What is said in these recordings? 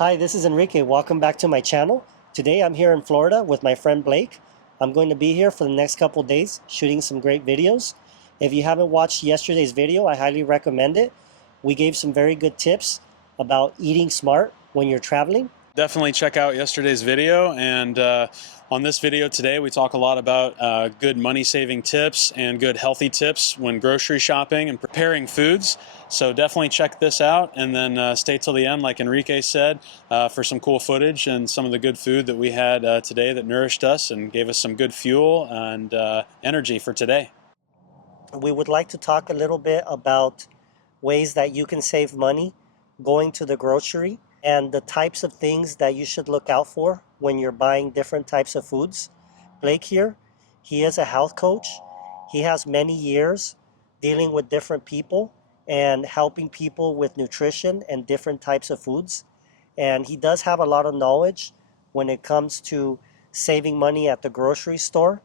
Hi, this is Enrique. Welcome back to my channel. Today I'm here in Florida with my friend Blake. I'm going to be here for the next couple days shooting some great videos. If you haven't watched yesterday's video, I highly recommend it. We gave some very good tips about eating smart when you're traveling. Definitely check out yesterday's video, and on this video today we talk a lot about good money-saving tips and good healthy tips when grocery shopping and preparing foods. So definitely check this out, and then stay till the end, like Enrique said, for some cool footage and some of the good food that we had today that nourished us and gave us some good fuel and energy for today. We would like to talk a little bit about ways that you can save money going to the grocery and the types of things that you should look out for when you're buying different types of foods. Blake here, he is a health coach. He has many years dealing with different people and helping people with nutrition and different types of foods. And he does have a lot of knowledge when it comes to saving money at the grocery store.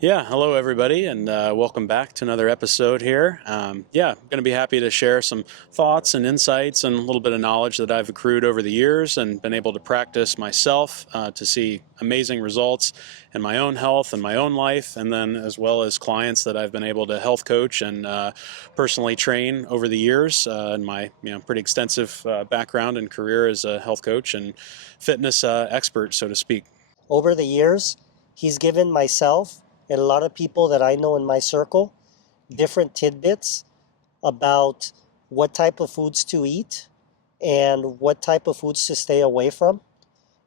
Yeah, hello everybody, and welcome back to another episode here. I'm going to be happy to share some thoughts and insights and a little bit of knowledge that I've accrued over the years and been able to practice myself to see amazing results in my own health and my own life, and then as well as clients that I've been able to health coach and personally train over the years in my pretty extensive background and career as a health coach and fitness expert, so to speak. Over the years, he's given myself and a lot of people that I know in my circle different tidbits about what type of foods to eat and what type of foods to stay away from.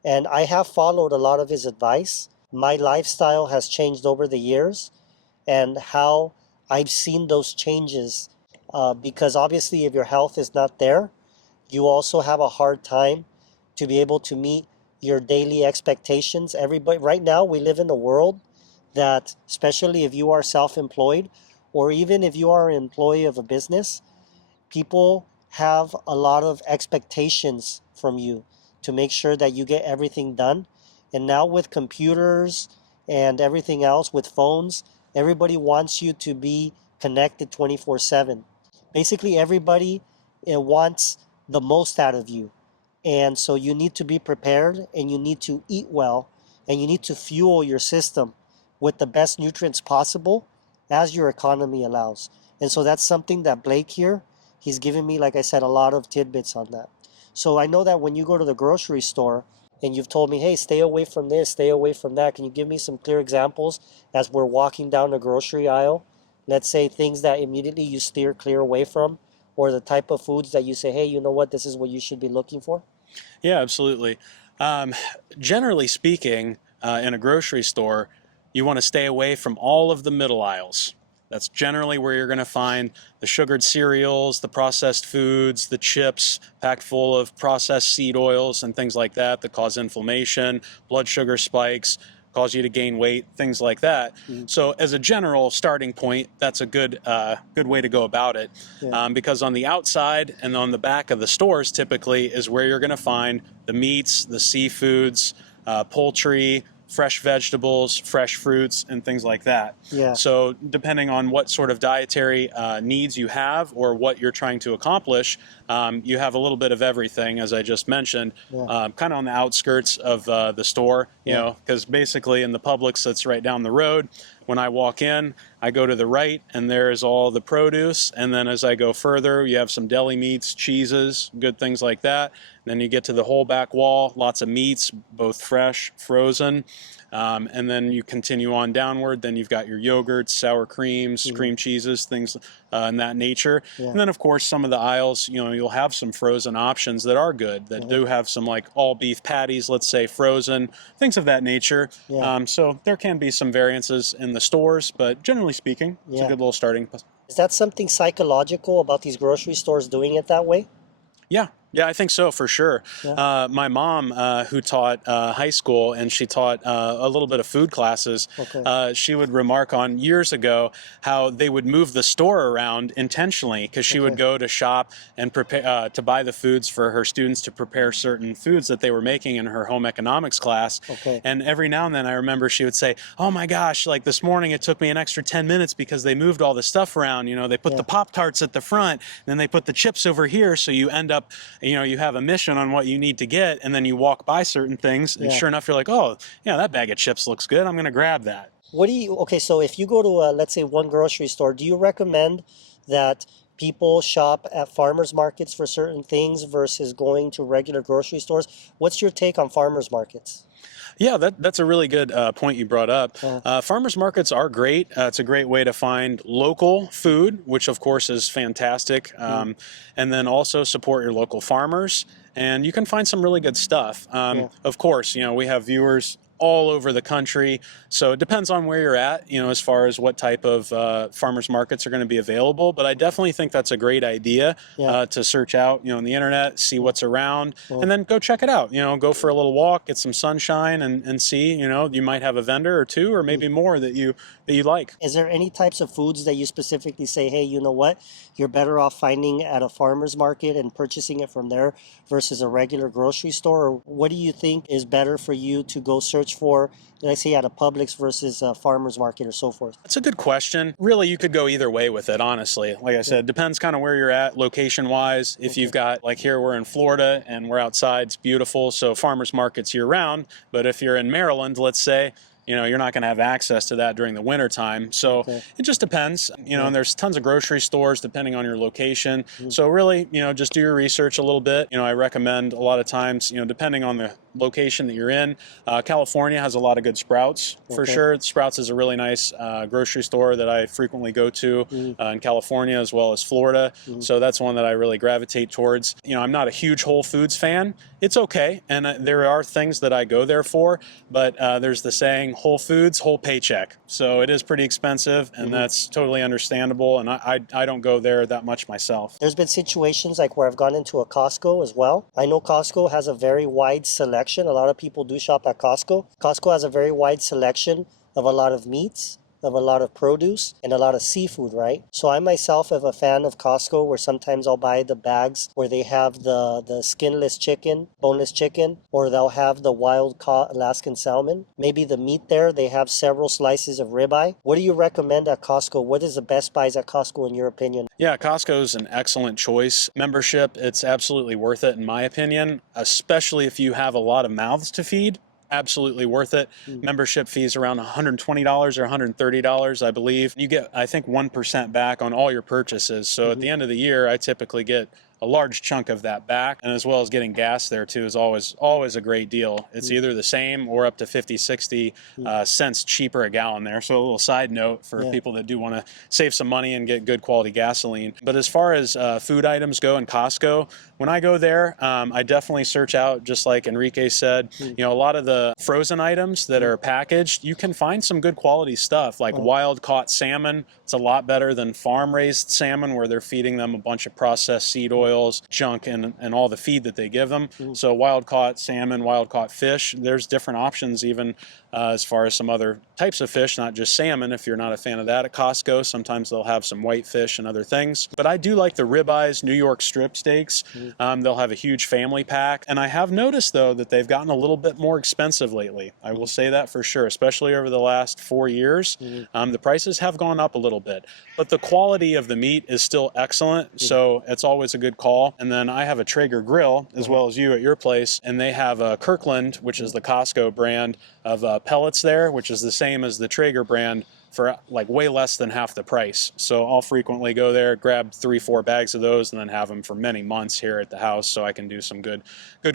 And I have followed a lot of his advice. My lifestyle has changed over the years, and how I've seen those changes because obviously if your health is not there, you also have a hard time to be able to meet your daily expectations. Everybody, right now we live in a world that, especially if you are self-employed or even if you are an employee of a business, people have a lot of expectations from you to make sure that you get everything done. And now with computers and everything else, with phones, everybody wants you to be connected 24/7. Basically everybody wants the most out of you. And so you need to be prepared, and you need to eat well, and you need to fuel your system with the best nutrients possible as your economy allows. And so that's something that Blake here, he's given me, like I said, a lot of tidbits on that. So I know that when you go to the grocery store and you've told me, hey, stay away from this, stay away from that, can you give me some clear examples as we're walking down the grocery aisle? Let's say things that immediately you steer clear away from, or the type of foods that you say, hey, you know what, this is what you should be looking for? Yeah, absolutely. Generally speaking, in a grocery store, you want to stay away from all of the middle aisles. That's generally where you're going to find the sugared cereals, the processed foods, the chips packed full of processed seed oils and things like that that cause inflammation, blood sugar spikes, cause you to gain weight, things like that. Mm-hmm. So as a general starting point, that's a good way to go about it. Yeah. Because on the outside and on the back of the stores typically is where you're going to find the meats, the seafoods, poultry, fresh vegetables, fresh fruits, and things like that. Yeah. So depending on what sort of dietary needs you have or what you're trying to accomplish, you have a little bit of everything, as I just mentioned, yeah. Kind of on the outskirts of the store, you know, because basically in the Publix that's right down the road, when I walk in, I go to the right and there's all the produce. And then as I go further, you have some deli meats, cheeses, good things like that. And then you get to the whole back wall, lots of meats, both fresh, frozen. And then you continue on downward. Then you've got your yogurts, sour creams, mm-hmm. cream cheeses, things in that nature. Yeah. And then, of course, some of the aisles, you know, you'll have some frozen options that are good, that mm-hmm. do have some like all beef patties, let's say, frozen, things of that nature. Yeah. So there can be some variances in the stores, but generally speaking, it's a good little starting. Is that something psychological about these grocery stores doing it that way? Yeah, I think so, for sure. Yeah. My mom, who taught high school, and she taught a little bit of food classes, okay. She would remark on years ago how they would move the store around intentionally, because she would go to shop and prepare to buy the foods for her students to prepare certain foods that they were making in her home economics class. Okay. And every now and then I remember she would say, oh my gosh, like this morning it took me an extra 10 minutes because they moved all the stuff around. You know, they put the Pop-Tarts at the front, and then they put the chips over here, so you end up you have a mission on what you need to get, and then you walk by certain things, and Yeah. sure enough, you're like, oh, yeah, that bag of chips looks good. I'm going to grab that. Okay, so if you go to let's say one grocery store, do you recommend that people shop at farmers markets for certain things versus going to regular grocery stores? What's your take on farmers markets? Yeah, that's a really good point you brought up. Uh, Farmers markets are great. It's a great way to find local food, which of course is fantastic, and then also support your local farmers. And you can find some really good stuff. yeah. Of course, we have viewers all over the country, so it depends on where you're at, as far as what type of farmers markets are going to be available. But I definitely think that's a great idea Yeah. to search out, on the internet, see what's around, Uh, and then go check it out. Go for a little walk, get some sunshine, and see. You might have a vendor or two, or maybe more that you like. Is there any types of foods that you specifically say, hey, you know what? You're better off finding at a farmer's market and purchasing it from there versus a regular grocery store? Or what do you think is better for you to go search for, let's say, at a Publix versus a farmer's market or so forth? That's a good question. Really, you could go either way with it, honestly. Like I said, it depends kind of where you're at, location-wise. If you've got, like here, we're in Florida, and we're outside, it's beautiful, so farmers markets year-round. But if you're in Maryland, let's say, you're not going to have access to that during the winter time. So it just depends, and there's tons of grocery stores depending on your location. So really, just do your research a little bit. I recommend a lot of times, depending on the location that you're in. California has a lot of good Sprouts for sure. Sprouts is a really nice grocery store that I frequently go to in California as well as Florida. So that's one that I really gravitate towards. I'm not a huge Whole Foods fan. It's okay, and there are things that I go there for, but there's the saying, Whole Foods, whole paycheck. So it is pretty expensive, and that's totally understandable, and I don't go there that much myself. There's been situations like where I've gone into a Costco as well. I know Costco has a very wide selection. A lot of people do shop at Costco. Costco has a very wide selection of a lot of meats, of a lot of produce, and a lot of seafood, right? So I myself am a fan of Costco, where sometimes I'll buy the bags where they have the skinless chicken, boneless chicken, or they'll have the wild caught Alaskan salmon. Maybe the meat there, they have several slices of ribeye. What do you recommend at Costco? What is the best buys at Costco in your opinion? Yeah, Costco is an excellent choice. Membership, it's absolutely worth it in my opinion, especially if you have a lot of mouths to feed. Absolutely worth it. Membership fees around $120 or $130, I believe. You get, I think, 1% back on all your purchases. So at the end of the year, I typically get a large chunk of that back, and as well as getting gas there too is always a great deal. It's either the same or up to 50-60 cents cheaper a gallon there. So a little side note for people that do want to save some money and get good quality gasoline. But as far as food items go in Costco, when I go there, I definitely search out, just like Enrique said, a lot of the frozen items that are packaged. You can find some good quality stuff like wild caught salmon. It's a lot better than farm raised salmon, where they're feeding them a bunch of processed seed oils, junk, and all the feed that they give them. So wild caught salmon, wild caught fish, there's different options even as far as some other types of fish, not just salmon. If you're not a fan of that at Costco, sometimes they'll have some white fish and other things. But I do like the ribeyes, New York strip steaks. They'll have a huge family pack. And I have noticed, though, that they've gotten a little bit more expensive lately. I will say that for sure, especially over the last 4 years. The prices have gone up a little bit, but the quality of the meat is still excellent. So it's always a good call. And then I have a Traeger grill, as well as you at your place, and they have a Kirkland, which is the Costco brand of pellets there, which is the same as the Traeger brand, for like way less than half the price. So I'll frequently go there, grab 3-4 bags of those, and then have them for many months here at the house, so I can do some good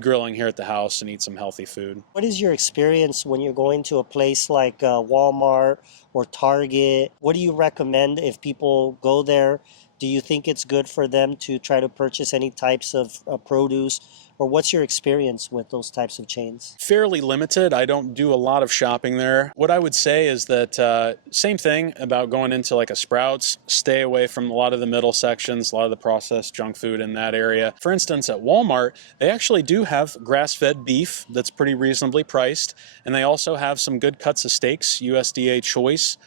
grilling here at the house and eat some healthy food. What is your experience when you're going to a place like Walmart or Target? What do you recommend if people go there? Do you think it's good for them to try to purchase any types of produce? Or what's your experience with those types of chains? Fairly limited. I don't do a lot of shopping there. What I would say is that same thing about going into like a Sprouts. Stay away from a lot of the middle sections, a lot of the processed junk food in that area. For instance, at Walmart, they actually do have grass-fed beef that's pretty reasonably priced. And they also have some good cuts of steaks, USDA choice.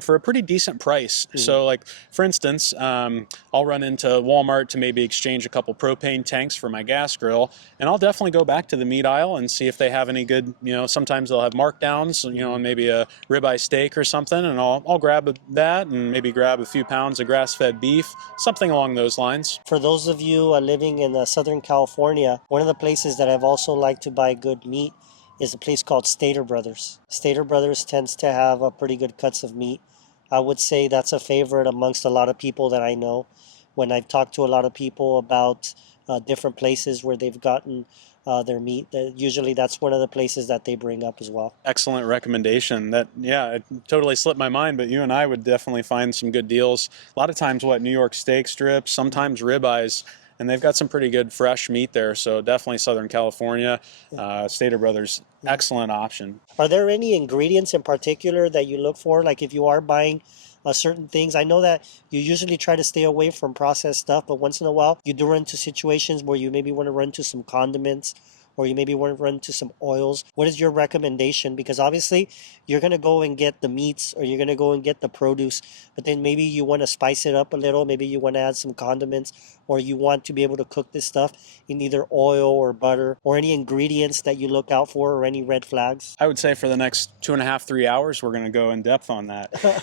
for a pretty decent price. So like, for instance, I'll run into Walmart to maybe exchange a couple propane tanks for my gas grill, and I'll definitely go back to the meat aisle and see if they have any good, sometimes they'll have markdowns, on maybe a ribeye steak or something, and I'll grab that and maybe grab a few pounds of grass-fed beef, something along those lines. For those of you living in Southern California, one of the places that I've also liked to buy good meat is a place called Stater Brothers. Stater Brothers tends to have pretty good cuts of meat. I would say that's a favorite amongst a lot of people that I know. When I've talked to a lot of people about different places where they've gotten their meat, usually that's one of the places that they bring up as well. Excellent recommendation. That, yeah, it totally slipped my mind, but you and I would definitely find some good deals. A lot of times, New York steak strips, sometimes ribeyes, and they've got some pretty good fresh meat there. So definitely Southern California, Stater Brothers, excellent option. Are there any ingredients in particular that you look for? Like if you are buying certain things, I know that you usually try to stay away from processed stuff, but once in a while you do run into situations where you maybe want to run to some condiments, or you maybe want to run to some oils. What is your recommendation? Because obviously you're going to go and get the meats, or you're going to go and get the produce, but then maybe you want to spice it up a little. Maybe you want to add some condiments, or you want to be able to cook this stuff in either oil or butter, or any ingredients that you look out for, or any red flags. I would say for the next 2.5, 3 hours, we're going to go in depth on that.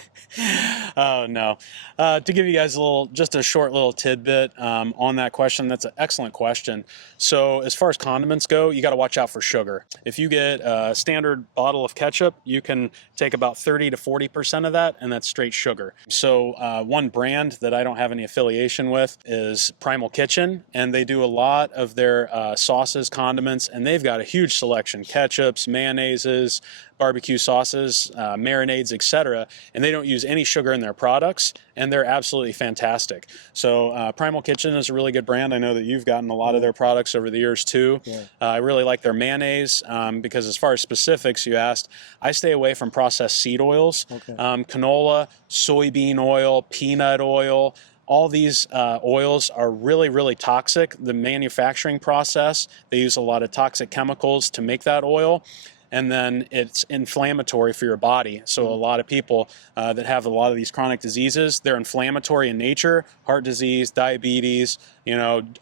Oh, no. To give you guys just a short little tidbit on that question, that's an excellent question. So as far as condiments go, you got to watch out for sugar. If you get a standard bottle of ketchup, you can take about 30 to 40% of that, and that's straight sugar. So one brand that I don't have any affiliation with is Primal Kitchen, and they do a lot of their sauces, condiments, and they've got a huge selection: ketchups, mayonnaises, barbecue sauces, marinades, etc. And they don't use any sugar in their products, and they're absolutely fantastic. So Primal Kitchen is a really good brand. I know that you've gotten a lot of their products over the years too. Yeah. I really like their mayonnaise because as far as specifics you asked, I stay away from processed seed oils. Okay. Canola, soybean oil, peanut oil, all these oils are really, really toxic. The manufacturing process, they use a lot of toxic chemicals to make that oil, and then it's inflammatory for your body. So a lot of people that have a lot of these chronic diseases, they're inflammatory in nature: heart disease, diabetes,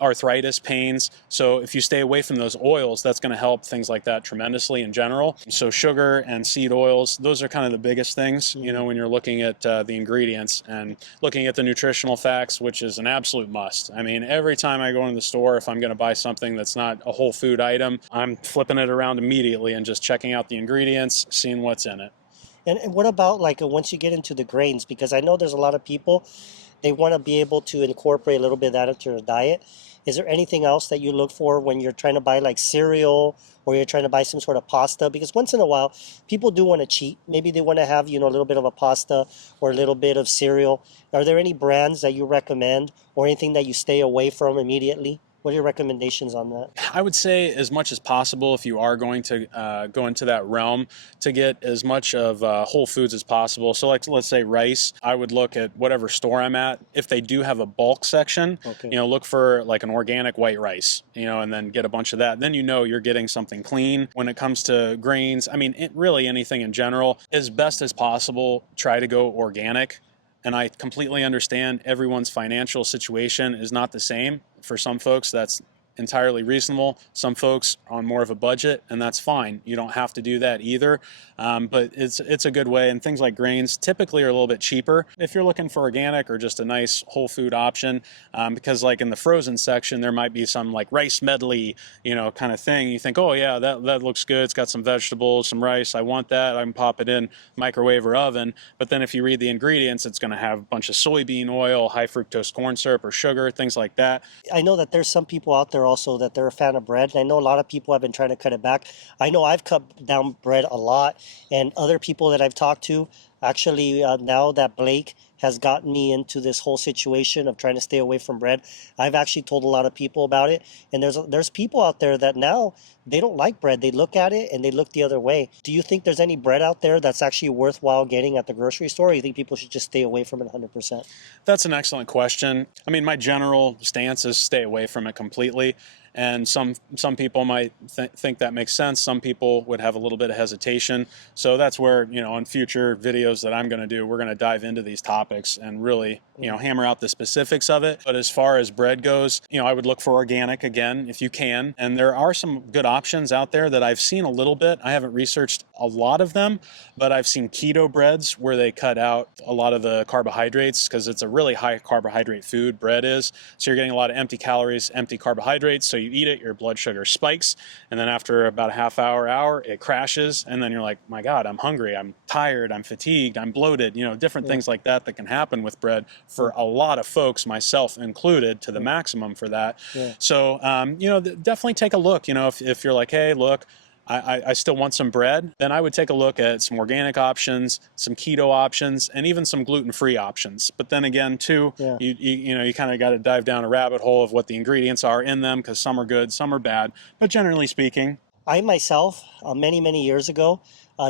arthritis, pains. So if you stay away from those oils, that's going to help things like that tremendously in general. So sugar and seed oils, those are kind of the biggest things, when you're looking at the ingredients and looking at the nutritional facts, which is an absolute must. I mean, every time I go into the store, if I'm going to buy something that's not a whole food item, I'm flipping it around immediately and just checking out the ingredients, seeing what's in it. And what about like once you get into the grains? Because I know there's a lot of people, they want to be able to incorporate a little bit of that into their diet. Is there anything else that you look for when you're trying to buy like cereal, or you're trying to buy some sort of pasta? Because once in a while, people do want to cheat. Maybe they want to have, a little bit of a pasta or a little bit of cereal. Are there any brands that you recommend, or anything that you stay away from immediately? What are your recommendations on that? I would say as much as possible, if you are going to go into that realm, to get as much of whole foods as possible. So like, let's say rice, I would look at whatever store I'm at. If they do have a bulk section, Okay. look for like an organic white rice, and then get a bunch of that. Then you're getting something clean. When it comes to grains, I mean, really anything in general, as best as possible, try to go organic. And I completely understand everyone's financial situation is not the same. For some folks, that's entirely reasonable. Some folks are on more of a budget, and that's fine. You don't have to do that either. But it's a good way. And things like grains typically are a little bit cheaper if you're looking for organic or just a nice whole food option. Because like in the frozen section, there might be some like rice medley, kind of thing. You think, oh yeah, that looks good. It's got some vegetables, some rice. I want that. I can pop it in microwave or oven. But then if you read the ingredients, it's going to have a bunch of soybean oil, high fructose corn syrup or sugar, things like that. I know that there's some people out there also that they're a fan of bread. I know a lot of people have been trying to cut it back. I know I've cut down bread a lot, and other people that I've talked to, actually now that Blake has gotten me into this whole situation of trying to stay away from bread, I've actually told a lot of people about it. And there's people out there that now they don't like bread. They look at it and they look the other way. Do you think there's any bread out there that's actually worthwhile getting at the grocery store, or you think people should just stay away from it 100%? That's an excellent question. I mean, my general stance is stay away from it completely. And some people might think that makes sense. Some people would have a little bit of hesitation. So that's where, on future videos that I'm going to do, we're going to dive into these topics and really, hammer out the specifics of it. But as far as bread goes, I would look for organic again, if you can. And there are some good options out there that I've seen a little bit. I haven't researched a lot of them, but I've seen keto breads where they cut out a lot of the carbohydrates, because it's a really high carbohydrate food, bread is. So you're getting a lot of empty calories, empty carbohydrates. So you eat it, your blood sugar spikes. And then after about a half hour, it crashes. And then you're like, my God, I'm hungry, I'm tired, I'm fatigued, I'm bloated, different things like that can happen with bread for a lot of folks, myself included, to the maximum for that. So, definitely take a look. If you're like, hey, look, I still want some bread, then I would take a look at some organic options, some keto options, and even some gluten-free options. But then again, too, you kind of got to dive down a rabbit hole of what the ingredients are in them, because some are good, some are bad. But generally speaking, I myself, many, many years ago,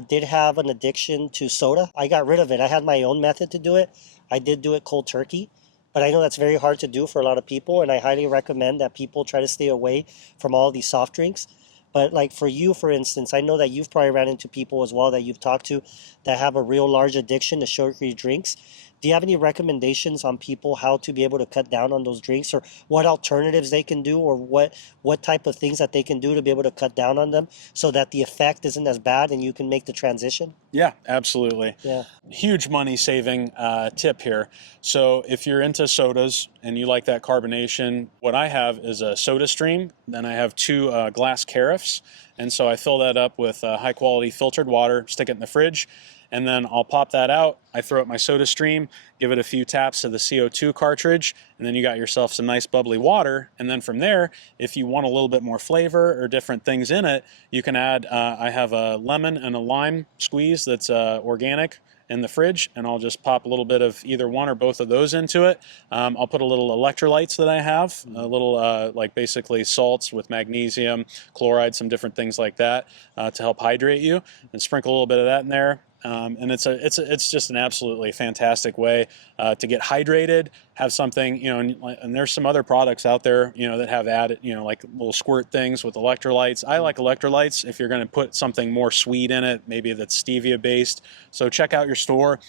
did have an addiction to soda. I got rid of it. I had my own method to do it. I did do it cold turkey, but I know that's very hard to do for a lot of people, and I highly recommend that people try to stay away from all these soft drinks. But like for you, for instance, I know that you've probably ran into people as well that you've talked to that have a real large addiction to sugary drinks. Do you have any recommendations on people how to be able to cut down on those drinks, or what alternatives they can do, or what type of things that they can do to be able to cut down on them so that the effect isn't as bad and you can make the transition? Yeah, absolutely. Yeah. Huge money saving tip here. So if you're into sodas and you like that carbonation, what I have is a soda stream. Then I have two glass carafes. And so I fill that up with high quality filtered water, stick it in the fridge, and then I'll pop that out. I throw up my soda stream, give it a few taps of the CO2 cartridge, and then you got yourself some nice bubbly water. And then from there, if you want a little bit more flavor or different things in it, you can add, I have a lemon and a lime squeeze that's organic in the fridge, and I'll just pop a little bit of either one or both of those into it. I'll put a little electrolytes that I have, a little like basically salts with magnesium, chloride, some different things like that to help hydrate you, and sprinkle a little bit of that in there. And it's just an absolutely fantastic way to get hydrated, have something, and there's some other products out there, that have added, like little squirt things with electrolytes. I like electrolytes if you're going to put something more sweet in it, maybe that's stevia based. So check out your store,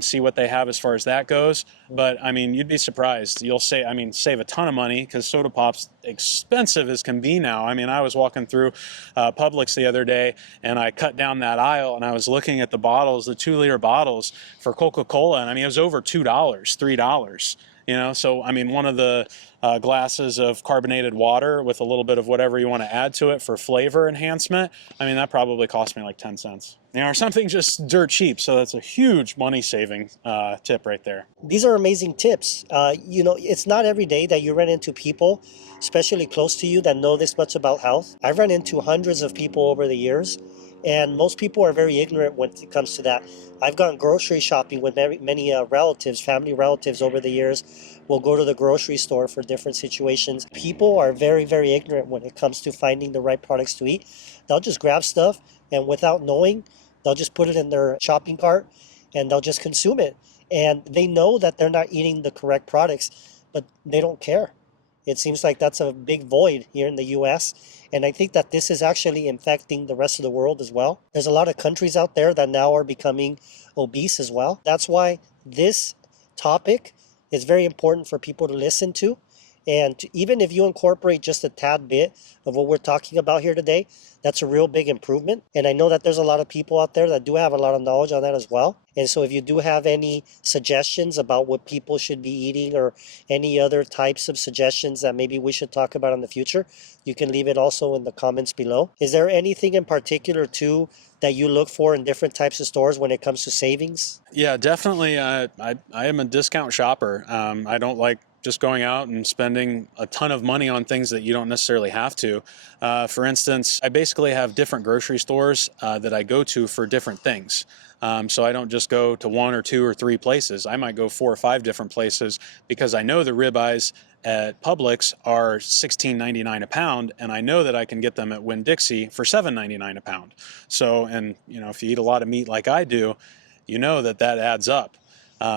see what they have as far as that goes. But I mean, you'd be surprised. You'll save a ton of money, because soda pop's expensive as can be now. I mean, I was walking through Publix the other day, and I cut down that aisle, and I was looking at the bottles, the 2-liter bottles for Coca-Cola, and I mean, it was over $2, $3. So I mean, one of the glasses of carbonated water with a little bit of whatever you want to add to it for flavor enhancement, I mean, that probably cost me like 10 cents, or something just dirt cheap. So that's a huge money saving tip right there. These are amazing tips. It's not every day that you run into people, especially close to you, that know this much about health. I've run into hundreds of people over the years, and most people are very ignorant when it comes to that. I've gone grocery shopping with many relatives, family relatives over the years. We'll go to the grocery store for different situations. People are very, very ignorant when it comes to finding the right products to eat. They'll just grab stuff, and without knowing, they'll just put it in their shopping cart and they'll just consume it. And they know that they're not eating the correct products, but they don't care. It seems like that's a big void here in the US. And I think that this is actually infecting the rest of the world as well. There's a lot of countries out there that now are becoming obese as well. That's why this topic is very important for people to listen to. And even if you incorporate just a tad bit of what we're talking about here today, that's a real big improvement. And I know that there's a lot of people out there that do have a lot of knowledge on that as well. And so if you do have any suggestions about what people should be eating, or any other types of suggestions that maybe we should talk about in the future, you can leave it also in the comments below. Is there anything in particular too that you look for in different types of stores when it comes to savings? Yeah, definitely. I am a discount shopper. I don't like just going out and spending a ton of money on things that you don't necessarily have to. For instance, I basically have different grocery stores that I go to for different things. So I don't just go to 1 or 2 or 3 places. I might go 4 or 5 different places, because I know the ribeyes at Publix are $16.99 a pound, and I know that I can get them at Winn-Dixie for $7.99 a pound. So, and if you eat a lot of meat like I do, you know that adds up.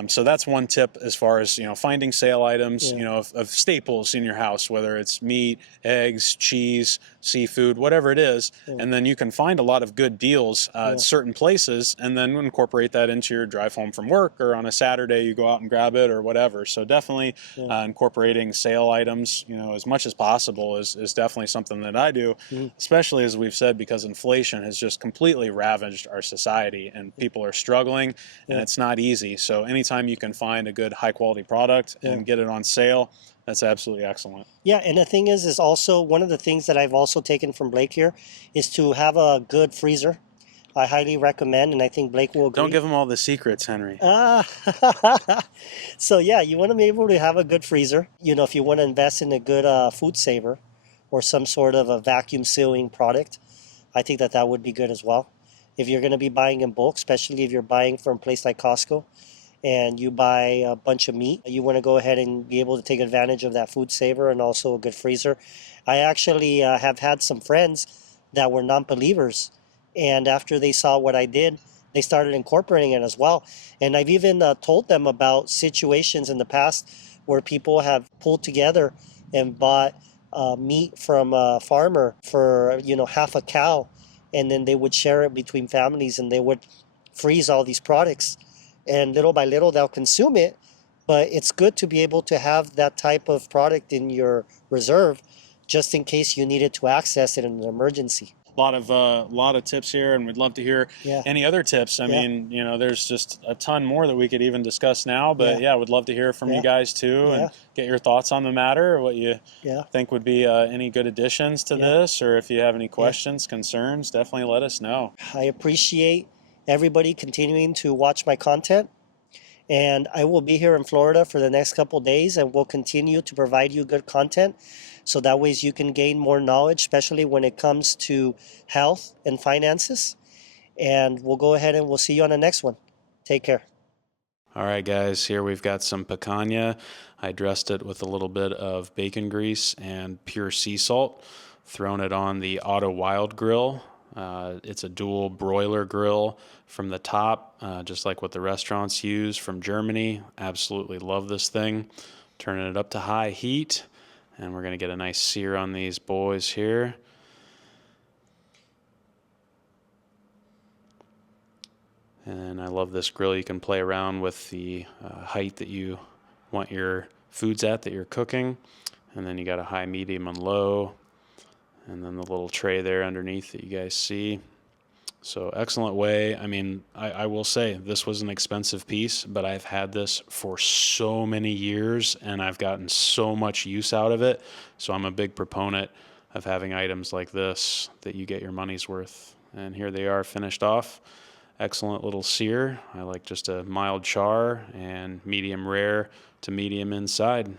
So that's one tip as far as, finding sale items, Yeah. of staples in your house, whether it's meat, eggs, cheese, seafood, whatever it is. Yeah. And then you can find a lot of good deals at certain places and then incorporate that into your drive home from work, or on a Saturday you go out and grab it or whatever. So definitely incorporating sale items, as much as possible is definitely something that I do, especially as we've said, because inflation has just completely ravaged our society and people are struggling and it's not easy. So anytime you can find a good high quality product and get it on sale, that's absolutely excellent. Yeah, and the thing is also one of the things that I've also taken from Blake here is to have a good freezer. I highly recommend, and I think Blake will agree. Don't give them all the secrets, Henry. So yeah, you want to be able to have a good freezer. If you want to invest in a good food saver or some sort of a vacuum sealing product, I think that would be good as well. If you're going to be buying in bulk, especially if you're buying from a place like Costco, and you buy a bunch of meat, you want to go ahead and be able to take advantage of that food saver and also a good freezer. I actually have had some friends that were non-believers, and after they saw what I did, they started incorporating it as well. And I've even told them about situations in the past where people have pulled together and bought meat from a farmer for half a cow, and then they would share it between families, and they would freeze all these products, and little by little they'll consume it. But it's good to be able to have that type of product in your reserve just in case you needed to access it in an emergency. A lot of tips here, and we'd love to hear any other tips. I mean, there's just a ton more that we could even discuss now, but we'd love to hear from you guys too and get your thoughts on the matter, what you think would be any good additions to this, or if you have any questions, concerns, definitely let us know. I appreciate everybody continuing to watch my content, and I will be here in Florida for the next couple of days, and we'll continue to provide you good content so that ways you can gain more knowledge, especially when it comes to health and finances. And we'll go ahead and we'll see you on the next one. Take care. All right, guys, here we've got some picanha. I dressed it with a little bit of bacon grease and pure sea salt, thrown it on the Auto Wild grill. It's a dual broiler grill from the top, just like what the restaurants use, from Germany. Absolutely love this thing. Turning it up to high heat, and we're going to get a nice sear on these boys here. And I love this grill. You can play around with the height that you want your foods at that you're cooking. And then you got a high, medium, and low. And then the little tray there underneath that you guys see. So excellent way. I mean, I will say this was an expensive piece, but I've had this for so many years and I've gotten so much use out of it. So I'm a big proponent of having items like this that you get your money's worth. And here they are finished off. Excellent little sear. I like just a mild char and medium rare to medium inside.